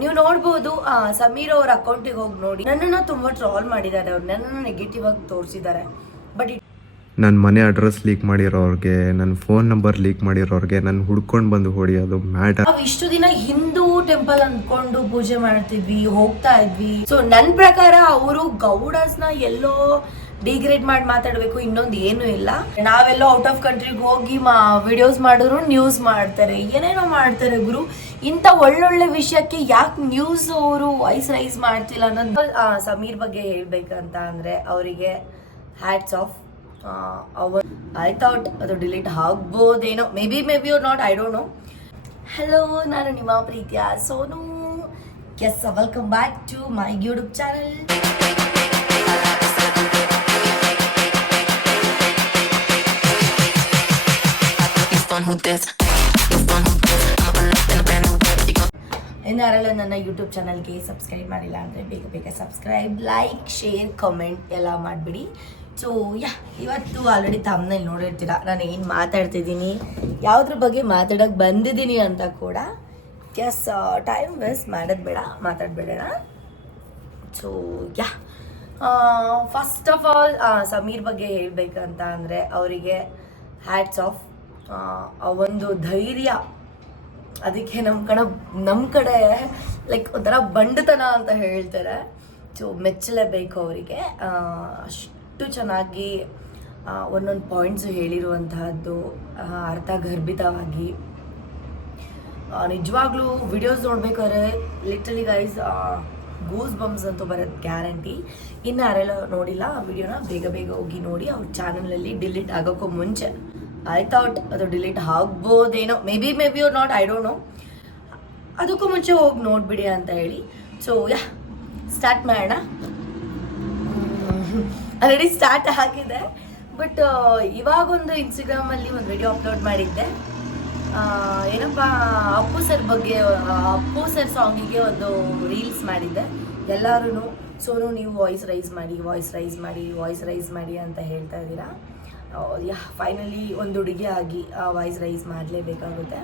ನೀವು ನೋಡ್ಬೋದು ಸಮೀರ್ ಅವ್ರ ಅಕೌಂಟಿಗೆ ಹೋಗಿ ನೋಡಿ. ನನ್ನನ್ನು ತುಂಬಾ ಟ್ರಾಲ್ ಮಾಡಿದ್ದಾರೆ, ಅವ್ರು ನನ್ನನ್ನು ನೆಗೆಟಿವ್ ಆಗಿ ತೋರಿಸಿದ್ದಾರೆ. ಬಟ್ ನನ್ನ ಮನೆ ಅಡ್ರೆಸ್ ಲೀಕ್ ಮಾಡಿರೋರಿಗೆ, ನನ್ನ ಫೋನ್ ನಂಬರ್ ಲೀಕ್ ಮಾಡಿರೋರಿಗೆ ನಾನು ಹುಡ್ಕೊಂಡು ಬಂದು ಹೊಡಿಯೋದು ಮ್ಯಾಟರ್. ನಾವು ಇಷ್ಟು ದಿನ ಹಿಂದೂ ಟೆಂಪಲ್ ಅಂದ್ಕೊಂಡು ಪೂಜೆ ಮಾಡ್ತಿದ್ವಿ, ಹೋಗ್ತಾ ಇದ್ವಿ. ಸೊ ನನ್ನ ಪ್ರಕಾರ ಅವರು ಗೌಡಸ್ನ ಎಲ್ಲೋ ಡಿಗ್ರೇಡ್ ಮಾಡಿ ಮಾತಾಡ್ಬೇಕು, ಇನ್ನೊಂದು ಏನು ಇಲ್ಲ. ನಾವೆಲ್ಲೋ ಔಟ್ ಆಫ್ ಕಂಟ್ರಿಗೆ ಹೋಗಿ ವಿಡಿಯೋಸ್ ಮಾಡಿದ್ರು ನ್ಯೂಸ್ ಮಾಡ್ತಾರೆ, ಏನೇನೋ ಮಾಡ್ತಾರೆ ಗುರು. ಇಂಥ ಒಳ್ಳೊಳ್ಳೆ ವಿಷಯಕ್ಕೆ ಯಾಕೆ ನ್ಯೂಸ್ ಅವರು ವಾಯ್ಸ್ ರೈಸ್ ಮಾಡ್ತಿಲ್ಲ ಅನ್ನೋದು. ಸಮೀರ್ ಬಗ್ಗೆ ಹೇಳ್ಬೇಕಂತ ಅಂದ್ರೆ ಅವರಿಗೆ ಹ್ಯಾಟ್ಸ್ ಆಫ್. ಐ ಥಾಟ್ ಅದು ಡಿಲೀಟ್ ಆಗ್ಬೋದೇನೋ, maybe not, I don't know. Hello, ನಾನು ನಿಮ್ಮ ಪ್ರೀತಿಯ Sonu. Yes, welcome back to my YouTube channel. ಇನ್ನಾರೆಲ್ಲ ನನ್ನ ಯೂಟ್ಯೂಬ್ ಚಾನಲ್ಗೆ ಸಬ್ಸ್ಕ್ರೈಬ್ ಮಾಡಿಲ್ಲ ಅಂದರೆ ಬೇಗ ಸಬ್ಸ್ಕ್ರೈಬ್, ಲೈಕ್, ಶೇರ್, ಕಮೆಂಟ್ ಎಲ್ಲ ಮಾಡಿಬಿಡಿ. ಸೊ ಇವತ್ತು ಆಲ್ರೆಡಿ ತಮ್ಮನೇಲಿ ನೋಡಿರ್ತೀರ ನಾನು ಏನು ಮಾತಾಡ್ತಿದ್ದೀನಿ, ಯಾವುದ್ರ ಬಗ್ಗೆ ಮಾತಾಡೋಕ್ಕೆ ಬಂದಿದ್ದೀನಿ ಅಂತ ಕೂಡ. ಎಸ್, ಟೈಮ್ ವೇಸ್ಟ್ ಮಾಡೋದು ಬೇಡ, ಮಾತಾಡಬೇಡ. So first of all Sameer ಬಗ್ಗೆ ಹೇಳಬೇಕಂತ ಅಂದರೆ ಅವರಿಗೆ ಹ್ಯಾಟ್ಸ್ ಆಫ್. ಒಂದು ಧೈರ್ಯ, ಅದಕ್ಕೆ ನಮ್ಮ ಕಡೆ ಲೈಕ್ ಒಂಥರ ಬಂಡತನ ಅಂತ ಹೇಳ್ತಾರೆ. ಸೊ ಮೆಚ್ಚಲೇಬೇಕು ಅವರಿಗೆ. ಅಷ್ಟು ಚೆನ್ನಾಗಿ ಒಂದೊಂದು ಪಾಯಿಂಟ್ಸ್ ಹೇಳಿರುವಂತಹದ್ದು, ಅರ್ಥಗರ್ಭಿತವಾಗಿ. ನಿಜವಾಗ್ಲೂ ವಿಡಿಯೋಸ್ ನೋಡ್ಬೇಕಾದ್ರೆ ಲಿಟ್ರಲಿ ಗೈಸ್ ಗೂಸ್ ಬಂಪ್ಸ್ ಅಂತೂ ಬರೋದು ಗ್ಯಾರಂಟಿ. ಇನ್ನು ಯಾರೆಲ್ಲ ನೋಡಿಲ್ಲ ಆ ವಿಡಿಯೋನ ಬೇಗ ಹೋಗಿ ನೋಡಿ. ಅವ್ರ ಚಾನಲಲ್ಲಿ ಡಿಲೀಟ್ ಆಗೋಕ್ಕೂ ಮುಂಚೆ ಐ ಥಾಟ್ ಅದು ಡಿಲೀಟ್ ಆಗ್ಬೋದೇನೋ, maybe not, I don't know. ಅದಕ್ಕೂ ಮುಂಚೆ ಹೋಗಿ ನೋಡ್ಬಿಡಿ ಅಂತ ಹೇಳಿ. ಸೊ ಸ್ಟಾರ್ಟ್ ಮಾಡೋಣ. ಆಲ್ರೆಡಿ ಸ್ಟಾರ್ಟ್ ಆಗಿದೆ, ಬಟ್ ಇವಾಗೊಂದು ಇನ್ಸ್ಟಾಗ್ರಾಮಲ್ಲಿ ಒಂದು ವಿಡಿಯೋ ಅಪ್ಲೋಡ್ ಮಾಡಿದ್ದೆ. ಏನಪ್ಪ, ಅಪ್ಪು ಸರ್ ಸಾಂಗಿಗೆ ಒಂದು ರೀಲ್ಸ್ ಮಾಡಿದ್ದೆ. ಎಲ್ಲರೂ ಸೋನು ನೀವು ವಾಯ್ಸ್ ರೈಸ್ ಮಾಡಿ ಅಂತ ಹೇಳ್ತಾ ಇದ್ದೀರಾ. ಫೈನಲಿ ಒಂದು ಹುಡುಗಿ ಆಗಿ ವಾಯ್ಸ್ ರೈಸ್ ಮಾಡಲೇಬೇಕಾಗುತ್ತೆ.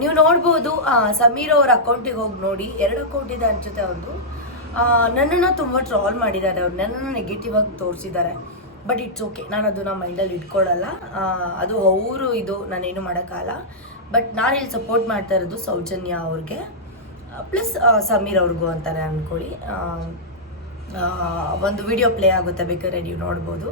ನೀವು ನೋಡ್ಬೋದು ಸಮೀರ್ ಅವ್ರ ಅಕೌಂಟಿಗೆ ಹೋಗಿ ನೋಡಿ. 2 ಅಕೌಂಟ್ ಇದೆ ಅನ್ಸುತ್ತೆ ಅವ್ರದ್ದು. ನನ್ನನ್ನು ತುಂಬ ಟ್ರಾಲ್ ಮಾಡಿದ್ದಾರೆ, ಅವ್ರು ನನ್ನನ್ನು ನೆಗೆಟಿವ್ ಆಗಿ ತೋರಿಸಿದ್ದಾರೆ. ಬಟ್ ಇಟ್ಸ್ ಓಕೆ, ನಾನು ಅದನ್ನ ಮೈಂಡಲ್ಲಿ ಇಟ್ಕೊಳ್ಳಲ್ಲ. ಅದು ಅವರು ಇದು ನಾನೇನು ಮಾಡೋಕ್ಕಾಗಲ್ಲ. ಬಟ್ ನಾನು ಇಲ್ಲಿ ಸಪೋರ್ಟ್ ಮಾಡ್ತಾ ಇರೋದು ಸೌಜನ್ಯ ಅವ್ರಿಗೆ ಪ್ಲಸ್ ಸಮೀರ್ ಅವ್ರಿಗೂ ಅಂತಾರೆ ಅಂದ್ಕೊಳ್ಳಿ. ಒಂದು ವಿಡಿಯೋ ಪ್ಲೇ ಆಗುತ್ತೆ, ಬೇಕಾದ್ರೆ ನೀವು ನೋಡ್ಬೋದು.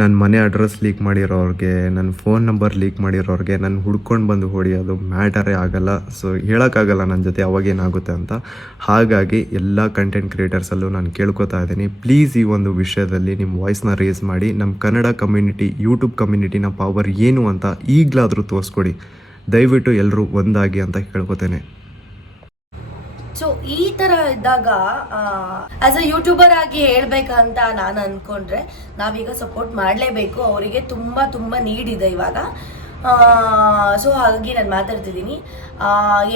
ನನ್ನ ಮನೆ ಅಡ್ರೆಸ್ ಲೀಕ್ ಮಾಡಿರೋರಿಗೆ, ನನ್ನ ಫೋನ್ ನಂಬರ್ ಲೀಕ್ ಮಾಡಿರೋರಿಗೆ ನಾನು ಹುಡ್ಕೊಂಡು ಬಂದು ಹೊಡಿಯೋದು ಮ್ಯಾಟರೇ ಆಗಲ್ಲ. ಸೊ ಹೇಳೋಕ್ಕಾಗಲ್ಲ ನನ್ನ ಜೊತೆ ಅವಾಗೇನಾಗುತ್ತೆ ಅಂತ. ಹಾಗಾಗಿ ಎಲ್ಲ ಕಂಟೆಂಟ್ ಕ್ರಿಯೇಟರ್ಸಲ್ಲೂ ನಾನು ಕೇಳ್ಕೊತಾ ಇದ್ದೀನಿ, ಪ್ಲೀಸ್ ಈ ಒಂದು ವಿಷಯದಲ್ಲಿ ನಿಮ್ಮ ವಾಯ್ಸ್ನ ರೇಸ್ ಮಾಡಿ. ನಮ್ಮ ಕನ್ನಡ ಕಮ್ಯುನಿಟಿ, ಯೂಟ್ಯೂಬ್ ಕಮ್ಯುನಿಟಿನ ಪವರ್ ಏನು ಅಂತ ಈಗಲಾದರೂ ತೋರಿಸ್ಕೊಡಿ. ದಯವಿಟ್ಟು ಎಲ್ಲರೂ ಒಂದಾಗಿ ಅಂತ ಕೇಳ್ಕೊತೇನೆ. ಸೊ ಈ ಥರ ಇದ್ದಾಗ ಆಸ್ ಅ ಯೂಟ್ಯೂಬರ್ ಆಗಿ ಹೇಳ್ಬೇಕಂತ ನಾನು ಅಂದ್ಕೊಂಡ್ರೆ ನಾವೀಗ ಸಪೋರ್ಟ್ ಮಾಡಲೇಬೇಕು. ಅವರಿಗೆ ತುಂಬ ನೀಡ್ ಇದೆ ಇವಾಗ. ಸೊ ಹಾಗಾಗಿ ನಾನು ಮಾತಾಡ್ತಿದ್ದೀನಿ.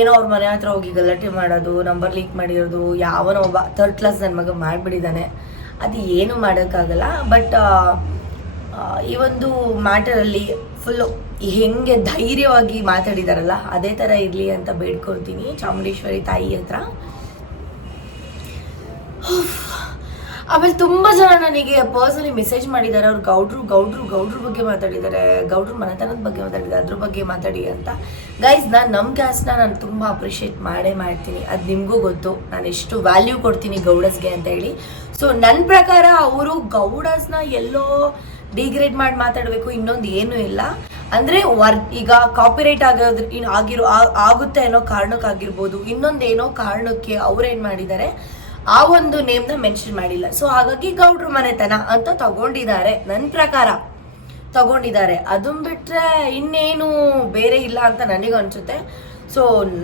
ಏನೋ ಅವ್ರ ಮನೆ ಹತ್ರ ಹೋಗಿ ಗಲಾಟೆ ಮಾಡೋದು, ನಂಬರ್ ಲೀಕ್ ಮಾಡಿರೋದು, ಯಾವನೋ ಒಬ್ಬ 3rd ಕ್ಲಾಸ್ ನನ್ನ ಮಗ ಮಾಡಿಬಿಟ್ಟಿದ್ದಾನೆ, ಅದು ಏನು ಮಾಡೋಕ್ಕಾಗಲ್ಲ. ಬಟ್ ಈ ಒಂದು ಮ್ಯಾಟರಲ್ಲಿ ಫುಲ್ಲು ಹೆಂಗೆ ಧೈರ್ಯವಾಗಿ ಮಾತಾಡಿದಾರಲ್ಲ ಅದೇ ಥರ ಇರಲಿ ಅಂತ ಬೇಡ್ಕೊಳ್ತೀನಿ ಚಾಮುಂಡೇಶ್ವರಿ ತಾಯಿ ಹತ್ರ. ಆಮೇಲೆ ತುಂಬ ಜನ ನನಗೆ ಪರ್ಸನಲಿ ಮೆಸೇಜ್ ಮಾಡಿದ್ದಾರೆ. ಅವ್ರು ಗೌಡ್ರು ಬಗ್ಗೆ ಮಾತಾಡಿದ್ದಾರೆ, ಗೌಡ್ರು ಮನೆತನದ ಬಗ್ಗೆ ಮಾತಾಡಿದ್ದಾರೆ, ಅದ್ರ ಬಗ್ಗೆ ಮಾತಾಡಿ ಅಂತ. ಗೈಸ್, ನಮ್ಮ ಕ್ಯಾಸ್ಟ್ನ ನಾನು ತುಂಬ ಅಪ್ರಿಷಿಯೇಟ್ ಮಾಡ್ತೀನಿ. ಅದು ನಿಮಗೂ ಗೊತ್ತು ನಾನು ಎಷ್ಟು ವ್ಯಾಲ್ಯೂ ಕೊಡ್ತೀನಿ ಗೌಡಸ್ಗೆ ಅಂತ ಹೇಳಿ. ಸೊ ನನ್ನ ಪ್ರಕಾರ ಅವರು ಗೌಡಸ್ನ ಎಲ್ಲೋ ಡಿಗ್ರೇಡ್ ಮಾಡಿ ಮಾತಾಡಬೇಕು, ಇನ್ನೊಂದು ಏನೂ ಇಲ್ಲ. ಅಂದರೆ ಈಗ ಕಾಪಿರೈಟ್ ಆಗುತ್ತೆ ಅನ್ನೋ ಕಾರಣಕ್ಕಾಗಿರ್ಬೋದು, ಇನ್ನೊಂದೇನೋ ಕಾರಣಕ್ಕೆ ಅವ್ರೇನು ಮಾಡಿದ್ದಾರೆ, ಆ ಒಂದು ನೇಮ್ನ ಮೆನ್ಷನ್ ಮಾಡಿಲ್ಲ. ಸೊ ಹಾಗಾಗಿ ಗೌಡ್ರು ಮನೆತನ ಅಂತ ತಗೊಂಡಿದ್ದಾರೆ, ನನ್ನ ಪ್ರಕಾರ ತಗೊಂಡಿದ್ದಾರೆ. ಅದನ್ನ ಬಿಟ್ಟರೆ ಇನ್ನೇನು ಬೇರೆ ಇಲ್ಲ ಅಂತ ನನಗೆ ಅನಿಸುತ್ತೆ. ಸೊ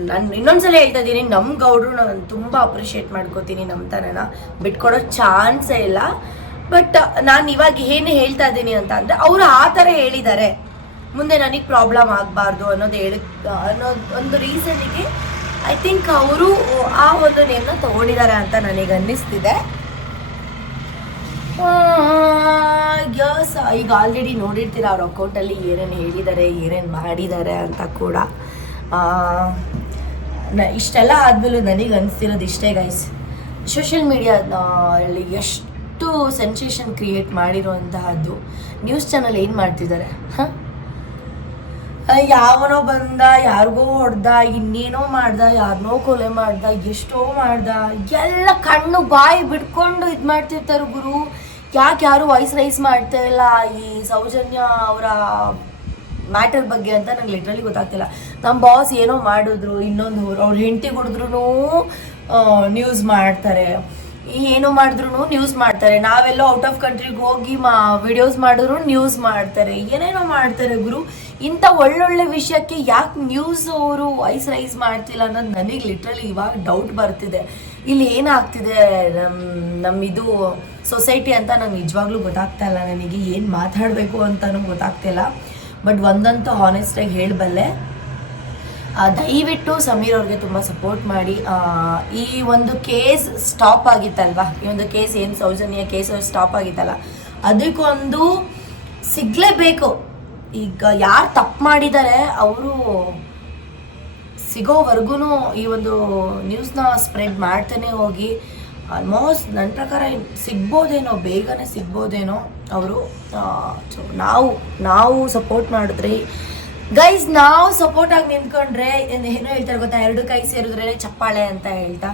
ನಾನು ಇನ್ನೊಂದ್ಸಲ ಹೇಳ್ತಾ ಇದ್ದೀನಿ, ನಮ್ಮ ಗೌಡ್ರು ನಾನು ತುಂಬ ಅಪ್ರಿಷಿಯೇಟ್ ಮಾಡ್ಕೋತೀನಿ. ನಮ್ಮ ತನನ ಬಿಟ್ಕೊಡೋ ಚಾನ್ಸೇ ಇಲ್ಲ. ಬಟ್ ನಾನು ಇವಾಗ ಏನು ಹೇಳ್ತಾ ಇದ್ದೀನಿ ಅಂತ ಅಂದರೆ, ಅವರು ಆ ಥರ ಹೇಳಿದ್ದಾರೆ, ಮುಂದೆ ನನಗೆ ಪ್ರಾಬ್ಲಮ್ ಆಗಬಾರ್ದು ಅನ್ನೋದು ಒಂದು ರೀಸನ್ನಿಗೆ ಐ ಥಿಂಕ್ ಅವರು ಆ ಒಂದು ನೇಮ್ನ ತಗೊಂಡಿದ್ದಾರೆ ಅಂತ ನನಗೆ ಅನ್ನಿಸ್ತಿದೆ. ಈಗ ಆಲ್ರೆಡಿ ನೋಡಿರ್ತೀರ ಅವ್ರ ಅಕೌಂಟಲ್ಲಿ ಏನೇನು ಹೇಳಿದ್ದಾರೆ, ಏನೇನು ಮಾಡಿದ್ದಾರೆ ಅಂತ ಕೂಡ. ಇಷ್ಟೆಲ್ಲ ಆದಮೇಲೂ ನನಗೆ ಅನಿಸ್ತಿರೋದು ಇಷ್ಟೇ ಗೈಸ್, ಸೋಷಿಯಲ್ ಮೀಡಿಯಾದಲ್ಲಿ ಎಷ್ಟು ಸೆನ್ಸೇಷನ್ ಕ್ರಿಯೇಟ್ ಮಾಡಿರೋಂತಹದ್ದು ನ್ಯೂಸ್ ಚಾನಲ್ ಏನು ಮಾಡ್ತಿದ್ದಾರೆ? ಯಾವನೋ ಬಂದ, ಯಾರಿಗೋ ಹೊಡೆದ, ಇನ್ನೇನೋ ಮಾಡ್ದ, ಯಾರನ್ನೋ ಕೊಲೆ ಮಾಡ್ದ, ಎಷ್ಟೋ ಮಾಡ್ದ, ಎಲ್ಲ ಕಣ್ಣು ಬಾಯಿ ಬಿಟ್ಕೊಂಡು ಇದು ಮಾಡ್ತಿರ್ತಾರೆ ಗುರು. ಯಾಕೆ ಯಾರು ವಾಯ್ಸ್ ರೈಸ್ ಮಾಡ್ತಾ ಇಲ್ಲ ಈ ಸೌಜನ್ಯ ಅವರ ಮ್ಯಾಟರ್ ಬಗ್ಗೆ ಅಂತ ನಂಗೆ ಲಿಟ್ರಲಿ ಗೊತ್ತಾಗ್ತಿಲ್ಲ. ನಮ್ಮ ಬಾಸ್ ಏನೋ ಮಾಡಿದ್ರು, ಇನ್ನೊಂದು ಅವ್ರ ಹೆಂಡತಿ ಹೊಡೆದ್ರು ನ್ಯೂಸ್ ಮಾಡ್ತಾರೆ, ಏನೋ ಮಾಡಿದ್ರು ನ್ಯೂಸ್ ಮಾಡ್ತಾರೆ, ನಾವೆಲ್ಲೋ ಔಟ್ ಆಫ್ ಕಂಟ್ರಿಗೆ ಹೋಗಿ ವಿಡಿಯೋಸ್ ಮಾಡಿದ್ರು ನ್ಯೂಸ್ ಮಾಡ್ತಾರೆ, ಏನೇನೋ ಮಾಡ್ತಾರೆ ಗುರು. ಇಂಥ ಒಳ್ಳೊಳ್ಳೆ ವಿಷಯಕ್ಕೆ ಯಾಕೆ ನ್ಯೂಸ್ ಅವರು ವಾಯ್ಸ್ ರೈಸ್ ಮಾಡ್ತಿಲ್ಲ ಅನ್ನೋದು ನನಗೆ ಲಿಟ್ರಲಿ ಇವಾಗ ಡೌಟ್ ಬರ್ತಿದೆ. ಇಲ್ಲಿ ಏನಾಗ್ತಿದೆ ನಮ್ಮಿದು ಸೊಸೈಟಿ ಅಂತ ನಂಗೆ ನಿಜವಾಗ್ಲೂ ಗೊತ್ತಾಗ್ತಾ ಇಲ್ಲ. ನನಗೆ ಏನು ಮಾತಾಡಬೇಕು ಅಂತಲೂ ಗೊತ್ತಾಗ್ತಿಲ್ಲ. ಬಟ್ ಒಂದಂತೂ ಹಾನೆಸ್ಟಾಗಿ ಹೇಳಬಲ್ಲೆ, ದಯವಿಟ್ಟು ಸಮೀರ್ ಅವ್ರಿಗೆ ತುಂಬ ಸಪೋರ್ಟ್ ಮಾಡಿ. ಈ ಒಂದು ಕೇಸ್ ಸ್ಟಾಪ್ ಆಗಿತ್ತಲ್ವ, ಈ ಒಂದು ಕೇಸ್ ಏನು ಸೌಜನ್ಯ ಕೇಸ್ ಸ್ಟಾಪ್ ಆಗಿತ್ತಲ್ಲ, ಅದಕ್ಕೊಂದು ಸಿಗಲೇಬೇಕು. ಈಗ ಯಾರು ತಪ್ಪು ಮಾಡಿದ್ದಾರೆ ಅವರು ಸಿಗೋವರೆಗೂ ಈ ಒಂದು ನ್ಯೂಸ್ನ ಸ್ಪ್ರೆಡ್ ಮಾಡ್ತಾನೆ ಹೋಗಿ. ಆಲ್ಮೋಸ್ಟ್ ನನ್ನ ಪ್ರಕಾರ ಸಿಗ್ಬೋದೇನೋ, ಬೇಗನೆ ಸಿಗ್ಬೋದೇನೋ ಅವರು. ನಾವು ಸಪೋರ್ಟ್ ಮಾಡಿದ್ರೆ ಗೈಸ್, ನಾವು ಸಪೋರ್ಟ್ ಆಗಿ ನಿಂತ್ಕೊಂಡ್ರೆ ಏನೋ ಹೇಳ್ತಾರೆ ಗೊತ್ತಾ, 2 ಕೈ ಸೇರಿದ್ರೇ ಚಪ್ಪಾಳೆ ಅಂತ ಹೇಳ್ತಾ,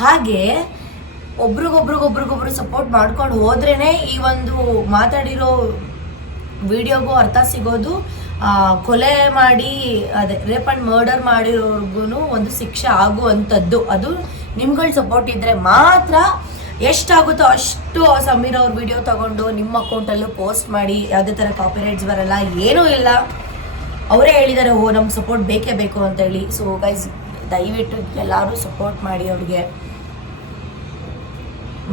ಹಾಗೆ ಒಬ್ರಿಗೊಬ್ರು ಸಪೋರ್ಟ್ ಮಾಡ್ಕೊಂಡು ಹೋದ್ರೇ ಈ ಒಂದು ಮಾತಾಡಿರೋ ವಿಡಿಯೋಗೂ ಅರ್ಥ ಸಿಗೋದು. ಕೊಲೆ ಮಾಡಿ ಅದೇ ರೇಪ್ ಆ್ಯಂಡ್ ಮರ್ಡರ್ ಮಾಡಿರೋರ್ಗು ಒಂದು ಶಿಕ್ಷೆ ಆಗುವಂಥದ್ದು. ಅದು ನಿಮ್ಗಳ ಸಪೋರ್ಟ್ ಇದ್ದರೆ ಮಾತ್ರ. ಎಷ್ಟಾಗುತ್ತೋ ಅಷ್ಟು ಸಮೀರ್ ಅವ್ರ ವಿಡಿಯೋ ತಗೊಂಡು ನಿಮ್ಮ ಅಕೌಂಟಲ್ಲೂ ಪೋಸ್ಟ್ ಮಾಡಿ, ಯಾವುದೇ ಥರ ಕಾಪಿರೈಟ್ಸ್ ಬರಲ್ಲ, ಏನೂ ಇಲ್ಲ. ಅವರೇ ಹೇಳಿದ್ದಾರೆ, ನಮ್ಗೆ ಸಪೋರ್ಟ್ ಬೇಕೇ ಬೇಕು ಅಂತೇಳಿ. ಸೊ ಗೈಸ್, ದಯವಿಟ್ಟು ಎಲ್ಲರೂ ಸಪೋರ್ಟ್ ಮಾಡಿ ಅವ್ರಿಗೆ.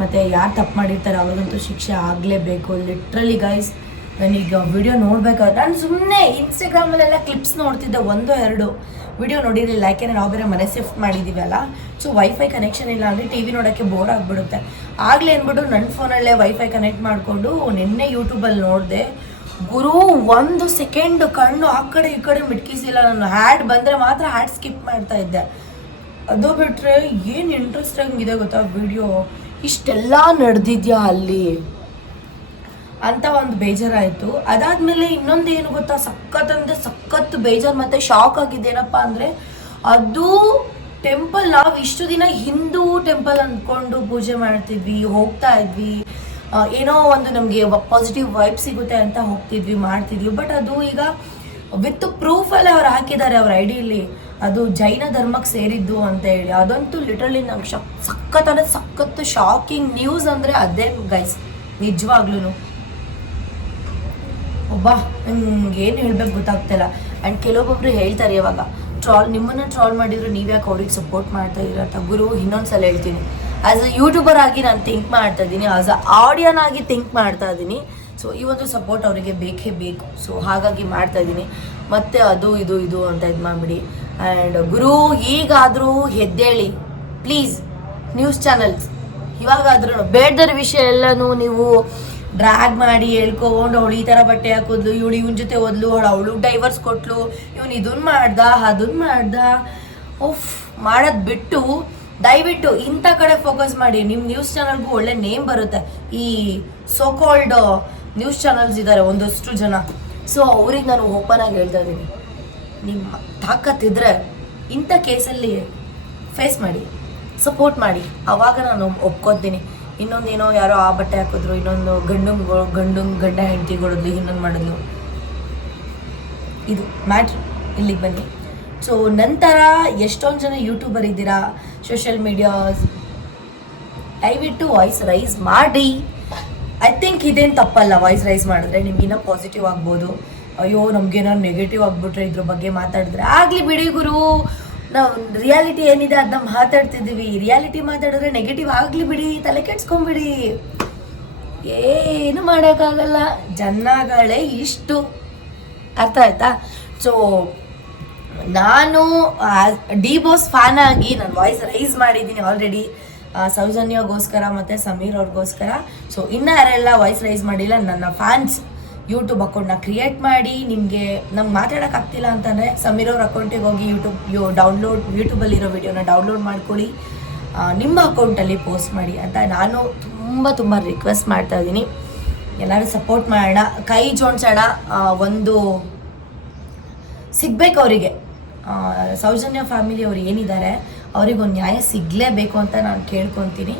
ಮತ್ತು ಯಾರು ತಪ್ಪು ಮಾಡಿರ್ತಾರೆ ಅವ್ರಿಗಂತೂ ಶಿಕ್ಷೆ ಆಗಲೇಬೇಕು. ಲಿಟ್ರಲಿ ಗೈಸ್, ನಾನೀಗ ವಿಡಿಯೋ ನೋಡ್ಬೇಕಾದ್ರೆ ನಾನು ಸುಮ್ಮನೆ ಇನ್ಸ್ಟಾಗ್ರಾಮಲ್ಲೆಲ್ಲ ಕ್ಲಿಪ್ಸ್ ನೋಡ್ತಿದ್ದೆ, 1-2 ವಿಡಿಯೋ ನೋಡಿರಲಿಲ್ಲ. ಯಾಕೆಂದರೆ ನಾವು ಬೇರೆ ಮನೆ ಶಿಫ್ಟ್ ಮಾಡಿದ್ದೀವಲ್ಲ, ಸೊ ವೈಫೈ ಕನೆಕ್ಷನ್ ಇಲ್ಲ ಅಂದರೆ ಟಿ ವಿ ನೋಡೋಕ್ಕೆ ಬೋರ್ ಆಗಿಬಿಡುತ್ತೆ. ಆಗಲೇ ಅಂದ್ಬಿಟ್ಟು ನನ್ನ ಫೋನಲ್ಲೇ ವೈಫೈ ಕನೆಕ್ಟ್ ಮಾಡಿಕೊಂಡು ನಿನ್ನೆ ಯೂಟ್ಯೂಬಲ್ಲಿ ನೋಡಿದೆ ಗುರು. 1 ಸೆಕೆಂಡ್ ಕಣ್ಣು ಆ ಕಡೆ ಈ ಕಡೆ ಮಿಟ್ಕಿಸಿಲ್ಲ ನಾನು. ಹ್ಯಾಡ್ ಬಂದರೆ ಮಾತ್ರ ಹ್ಯಾಡ್ ಸ್ಕಿಪ್ ಮಾಡ್ತಾ ಇದ್ದೆ. ಅದು ಬಿಟ್ಟರೆ ಏನು ಇಂಟ್ರೆಸ್ಟಿಂಗ್ ಇದೆ ಗೊತ್ತಾ ವಿಡಿಯೋ, ಇಷ್ಟೆಲ್ಲ ನಡೆದಿದ್ಯಾ ಅಲ್ಲಿ ಅಂತ ಒಂದು ಬೇಜಾರಾಯಿತು. ಅದಾದಮೇಲೆ ಇನ್ನೊಂದು ಏನು ಗೊತ್ತಾ, ಸಖತ್ತು ಬೇಜಾರು ಮತ್ತು ಶಾಕ್ ಆಗಿದ್ದೇನಪ್ಪ ಅಂದರೆ, ಅದು ಟೆಂಪಲ್ ನಾವು ಇಷ್ಟು ದಿನ ಹಿಂದೂ ಟೆಂಪಲ್ ಅಂದ್ಕೊಂಡು ಪೂಜೆ ಮಾಡ್ತಿದ್ವಿ, ಹೋಗ್ತಾ ಇದ್ವಿ, ಏನೋ ಒಂದು ನಮಗೆ ಪಾಸಿಟಿವ್ ವೈಬ್ ಸಿಗುತ್ತೆ ಅಂತ ಹೋಗ್ತಿದ್ವಿ, ಮಾಡ್ತಿದ್ವಿ. ಬಟ್ ಅದು ಈಗ ವಿತ್ ಪ್ರೂಫಲ್ಲೇ ಅವ್ರು ಹಾಕಿದ್ದಾರೆ ಅವ್ರ ಐಡಿಯಲ್ಲಿ, ಅದು ಜೈನ ಧರ್ಮಕ್ಕೆ ಸೇರಿದ್ದು ಅಂತ ಹೇಳಿ. ಅದಂತೂ ಲಿಟ್ರಲಿ ನಂಗೆ ಸಖತ್ತು ಶಾಕಿಂಗ್ ನ್ಯೂಸ್ ಅಂದರೆ ಅದೇ ಗೈಸ್, ನಿಜವಾಗ್ಲೂ. ನಂಗೆ ಏನು ಹೇಳ್ಬೇಕು ಗೊತ್ತಾಗ್ತಿಲ್ಲ. ಆ್ಯಂಡ್ ಕೆಲವೊಬ್ಬೊಬ್ರು ಹೇಳ್ತಾರೆ ಇವಾಗ, ನಿಮ್ಮನ್ನು ಟ್ರಾಲ್ ಮಾಡಿದ್ರು ನೀವು ಯಾಕೆ ಅವ್ರಿಗೆ ಸಪೋರ್ಟ್ ಮಾಡ್ತಾ ಇದ್ದೀರಾ ಗುರು. ಇನ್ನೊಂದ್ಸಲ ಹೇಳ್ತೀನಿ, ಆ್ಯಸ್ ಅ ಯೂಟ್ಯೂಬರ್ ಆಗಿ ನಾನು ಥಿಂಕ್ ಮಾಡ್ತಾ ಇದ್ದೀನಿ, ಆ್ಯಸ್ ಅ ಆಡಿಯನ್ ಆಗಿ ಥಿಂಕ್ ಮಾಡ್ತಾ ಇದ್ದೀನಿ. ಸೊ ಈ ಒಂದು ಸಪೋರ್ಟ್ ಅವರಿಗೆ ಬೇಕೇ ಬೇಕು. ಸೊ ಹಾಗಾಗಿ ಮಾಡ್ತಾ ಇದ್ದೀನಿ. ಮತ್ತೆ ಅದು ಇದು ಅಂತ ಇದು ಮಾಡಿಬಿಡಿ. ಆ್ಯಂಡ್ ಗುರು, ಈಗಾದರೂ ಎದ್ದೇಳಿ ಪ್ಲೀಸ್. ನ್ಯೂಸ್ ಚಾನಲ್ಸ್ ಇವಾಗಾದ್ರೂ ಬೇಡದ ವಿಷಯ ಎಲ್ಲನೂ ನೀವು ಡ್ರ್ಯಾಗ್ ಮಾಡಿ ಹೇಳ್ಕೊಂಡು, ಅವಳು ಈ ಥರ ಬಟ್ಟೆ ಹಾಕೋದ್ಲು, ಇವನ್ ಜೊತೆ ಓದ್ಲು, ಅವಳು ಡೈವರ್ಸ್ ಕೊಟ್ಲು, ಇವನು ಇದನ್ನ ಮಾಡ್ದ ಮಾಡೋದು ಬಿಟ್ಟು ದಯವಿಟ್ಟು ಇಂಥ ಕಡೆ ಫೋಕಸ್ ಮಾಡಿ. ನಿಮ್ಮ ನ್ಯೂಸ್ ಚಾನಲ್ಗೂ ಒಳ್ಳೆ ನೇಮ್ ಬರುತ್ತೆ. ಈ ಸೋಕಾಲ್ಡ್ ನ್ಯೂಸ್ ಚಾನಲ್ಸ್ ಇದ್ದಾರೆ ಒಂದಷ್ಟು ಜನ, ಸೊ ಅವ್ರಿಗೆ ನಾನು ಓಪನ್ ಆಗಿ ಹೇಳ್ತಾ ಇದ್ದೀನಿ, ನಿಮ್ಮ ತಾಕತ್ತಿದ್ರೆ ಇಂಥ ಕೇಸಲ್ಲಿ ಫೇಸ್ ಮಾಡಿ, ಸಪೋರ್ಟ್ ಮಾಡಿ, ಆವಾಗ ನಾನು ಒಪ್ಕೊತೀನಿ. ಇನ್ನೊಂದೇನೋ ಯಾರೋ ಆ ಬಟ್ಟೆ ಹಾಕಿದ್ರು, ಇನ್ನೊಂದು ಗಂಡ ಹೆಂಡತಿಗೊಳದ್ಲು, ಇನ್ನೊಂದು ಮಾಡಿದ್ಲು, ಇದು ಮ್ಯಾಟ್ರ್. ಇಲ್ಲಿಗೆ ಬನ್ನಿ. ಸೊ ನಂತರ ಎಷ್ಟೊಂದು ಜನ ಯೂಟ್ಯೂಬರ್ ಇದ್ದೀರಾ, ಸೋಷಿಯಲ್ ಮೀಡಿಯಾಸ್, ದಯವಿಟ್ಟು ವಾಯ್ಸ್ ರೈಸ್ ಮಾಡಿ. ಐ ಥಿಂಕ್ ಇದೇನು ತಪ್ಪಲ್ಲ, ವಾಯ್ಸ್ ರೈಸ್ ಮಾಡಿದ್ರೆ ನಿಮ್ಗಿನ್ನ ಪಾಸಿಟಿವ್ ಆಗ್ಬೋದು. ಅಯ್ಯೋ ನಮಗೇನಾದ್ರು ನೆಗೆಟಿವ್ ಆಗಿಬಿಟ್ರೆ ಇದ್ರ ಬಗ್ಗೆ ಮಾತಾಡಿದ್ರೆ ಆಗಲಿ ಬಿಡಿ ಗುರು, ನಾವು ರಿಯಾಲಿಟಿ ಏನಿದೆ ಅದನ್ನ ಮಾತಾಡ್ತಿದ್ದೀವಿ. ರಿಯಾಲಿಟಿ ಮಾತಾಡಿದ್ರೆ ನೆಗೆಟಿವ್ ಆಗಲಿ ಬಿಡಿ, ತಲೆ ಕೆಡ್ಸ್ಕೊಂಬಿಡಿ, ಏನು ಮಾಡೋಕ್ಕಾಗಲ್ಲ. ಜನಗಳೇ ಇಷ್ಟು, ಅರ್ಥ ಆಯ್ತಾ? ಸೊ ನಾನು ಡಿ ಬಾಸ್ ಫ್ಯಾನ್ ಆಗಿ ನಾನು ವಾಯ್ಸ್ ರೈಸ್ ಮಾಡಿದ್ದೀನಿ ಆಲ್ರೆಡಿ, ಸೌಜನ್ಯಗೋಸ್ಕರ ಮತ್ತು ಸಮೀರ್ ಅವ್ರಿಗೋಸ್ಕರ. ಸೊ ಇನ್ನೂ ಯಾರೆಲ್ಲ ವಾಯ್ಸ್ ರೈಸ್ ಮಾಡಿಲ್ಲ ನನ್ನ ಫ್ಯಾನ್ಸ್, ಯೂಟ್ಯೂಬ್ ಅಕೌಂಟ್ನ ಕ್ರಿಯೇಟ್ ಮಾಡಿ. ನಿಮಗೆ ನಮ್ಗೆ ಮಾತಾಡೋಕ್ಕಾಗ್ತಿಲ್ಲ ಅಂತಂದರೆ ಸಮೀರ್ ಅವ್ರ ಅಕೌಂಟಿಗೆ ಹೋಗಿ ಯೂಟ್ಯೂಬಲ್ಲಿರೋ ವಿಡಿಯೋನ ಡೌನ್ಲೋಡ್ ಮಾಡ್ಕೊಳ್ಳಿ, ನಿಮ್ಮ ಅಕೌಂಟಲ್ಲಿ ಪೋಸ್ಟ್ ಮಾಡಿ ಅಂತ ನಾನು ತುಂಬ ರಿಕ್ವೆಸ್ಟ್ ಮಾಡ್ತಾ ಇದ್ದೀನಿ. ಎಲ್ಲರೂ ಸಪೋರ್ಟ್ ಮಾಡೋಣ, ಕೈ ಜೋಡಿಸೋಣ. ಒಂದು ಸಿಗ್ಬೇಕು ಅವರಿಗೆ, ಸೌಜನ್ಯ ಫ್ಯಾಮಿಲಿ ಅವ್ರು ಏನಿದ್ದಾರೆ ಅವ್ರಿಗೊಂದು ನ್ಯಾಯ ಸಿಗಲೇಬೇಕು ಅಂತ ನಾನು ಕೇಳ್ಕೊತೀನಿ.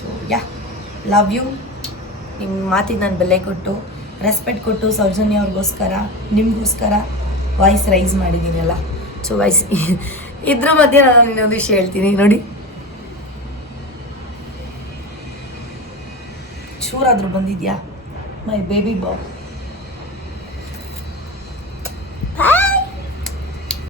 So love you. ನಿಮ್ಮ ಮಾತಿಗೆ ನಾನು ಬೆಲೆ ಕೊಟ್ಟು ರೆಸ್ಪೆಕ್ಟ್ ಕೊಟ್ಟು ಸೌಜನ್ಯ ಅವ್ರಿಗೋಸ್ಕರ ನಿಮಗೋಸ್ಕರ ವಾಯ್ಸ್ ರೈಸ್ ಮಾಡಿದ್ದೀನಲ್ಲ. ಸೊ ವಾಯ್ಸ್ ಇದ್ರ ಮಧ್ಯೆ ನಾನು ಇನ್ನೊಂದು ವಿಷಯ ಹೇಳ್ತೀನಿ ನೋಡಿ. ಚೂರಾದರೂ ಬಂದಿದ್ಯಾ ಮೈ ಬೇಬಿ ಬಾಯ್?